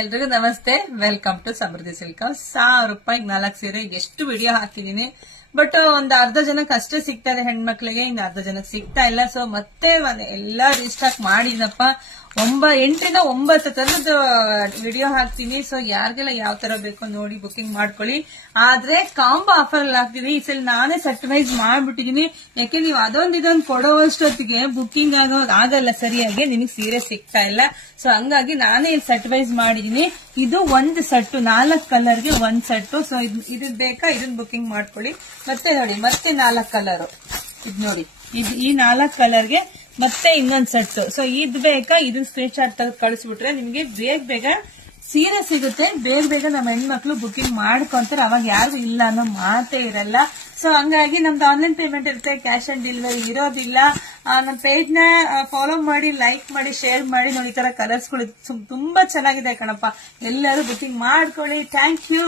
ಎಲ್ರಿಗೂ ನಮಸ್ತೆ. Welcome to Samruddhi Silk House. 1000 ರೂಪಾಯಿಗೆ 4 ಸೀರೆ. ಎಷ್ಟು ವಿಡಿಯೋ ಹಾಕಿದೀನಿ, ಬಟ್ ಒಂದು ಅರ್ಧ ಜನಕ್ಕೆ ಅಷ್ಟೇ ಸಿಗ್ತಾ ಇದೆ ಹೆಣ್ಮಕ್ಳಿಗೆ, ಇನ್ನು ಅರ್ಧ ಜನಕ್ಕೆ ಸಿಗ್ತಾ ಇಲ್ಲ. ಸೊ ಮತ್ತೆ ಎಲ್ಲಾ ರೀಸ್ಟಾಕ್ ಮಾಡಿದಪ್ಪ. 8 ರಿಂದ 9 ತರದ ವಿಡಿಯೋ ಹಾಕ್ತೀನಿ. ಸೊ ಯಾರಿಗೆಲ್ಲ ಯಾವ ತರ ಬೇಕೋ ನೋಡಿ ಬುಕಿಂಗ್ ಮಾಡ್ಕೊಳ್ಳಿ. ಆದ್ರೆ ಕಾಂಬೋ ಆಫರ್ ಅಲ್ಲಿ ಹಾಕ್ತೀನಿ. ಈ ಸಲ ನಾನೇ ಸರ್ಟಿಫೈಸ್ ಮಾಡ್ಬಿಟ್ಟಿದೀನಿ. ಯಾಕೆ ನೀವು ಇದೊಂದು ಕೊಡೋವಷ್ಟೊತ್ತಿಗೆ ಬುಕಿಂಗ್ ಆಗಲ್ಲ ಸರಿಯಾಗಿ, ನಿಮಗೆ ಸೀರೆ ಸಿಗ್ತಾ ಇಲ್ಲ. ಸೊ ಹಂಗಾಗಿ ನಾನೇ ಇಲ್ಲಿ ಸರ್ಟಿಫೈಸ್ ಮಾಡಿದೀನಿ. ಇದು ಒಂದು ಸೆಟ್, 4 ಕಲರ್ಗೆ ಒಂದ್ ಸೆಟ್. ಸೊ ಇದು ಬೇಕಾ, ಇದನ್ನ ಬುಕಿಂಗ್ ಮಾಡ್ಕೊಳ್ಳಿ. ಮತ್ತೆ ನೋಡಿ, ಮತ್ತೆ 4 ಕಲರ್. ಇದು ನೋಡಿ, ಈ 4 ಕಲರ್ಗೆ ಮತ್ತೆ ಇನ್ನೊಂದ್ ಸೆಟ್. ಸೊ ಇದ್ ಬೇಕಾ, ಇದನ್ನ ಸ್ಕ್ರೀನ್ ಶಾಟ್ ತೆಗೆದು ಕಳಿಸ್ಬಿಟ್ರೆ ನಿಮ್ಗೆ ಬೇಗ ಸೀರೆ ಸಿಗುತ್ತೆ. ಬೇಗ ನಮ್ಮ ಹೆಣ್ಮಕ್ಳು ಬುಕಿಂಗ್ ಮಾಡ್ಕೊಂತಾರೆ. ಅವಾಗ ಯಾರು ಇಲ್ಲ ಅನ್ನೋ ಮಾತೇ ಇರಲ್ಲ. ಸೊ ಹಂಗಾಗಿ ನಮ್ದು ಆನ್ಲೈನ್ ಪೇಮೆಂಟ್ ಇರುತ್ತೆ, ಕ್ಯಾಶ್ ಆನ್ ಡೆಲಿವರಿ ಇರೋದಿಲ್ಲ. ನಮ್ಮ ಪೇಜ್ ನ ಫಾಲೋ ಮಾಡಿ, ಲೈಕ್ ಮಾಡಿ, ಶೇರ್ ಮಾಡಿ. ನೋಡಿ, ಈ ತರ ಕಲರ್ಸ್ ಗಳು ತುಂಬಾ ಚೆನ್ನಾಗಿದೆ ಕಣಪ್ಪ. ಎಲ್ಲರೂ ಬುಕಿಂಗ್ ಮಾಡ್ಕೊಳ್ಳಿ. Thank you.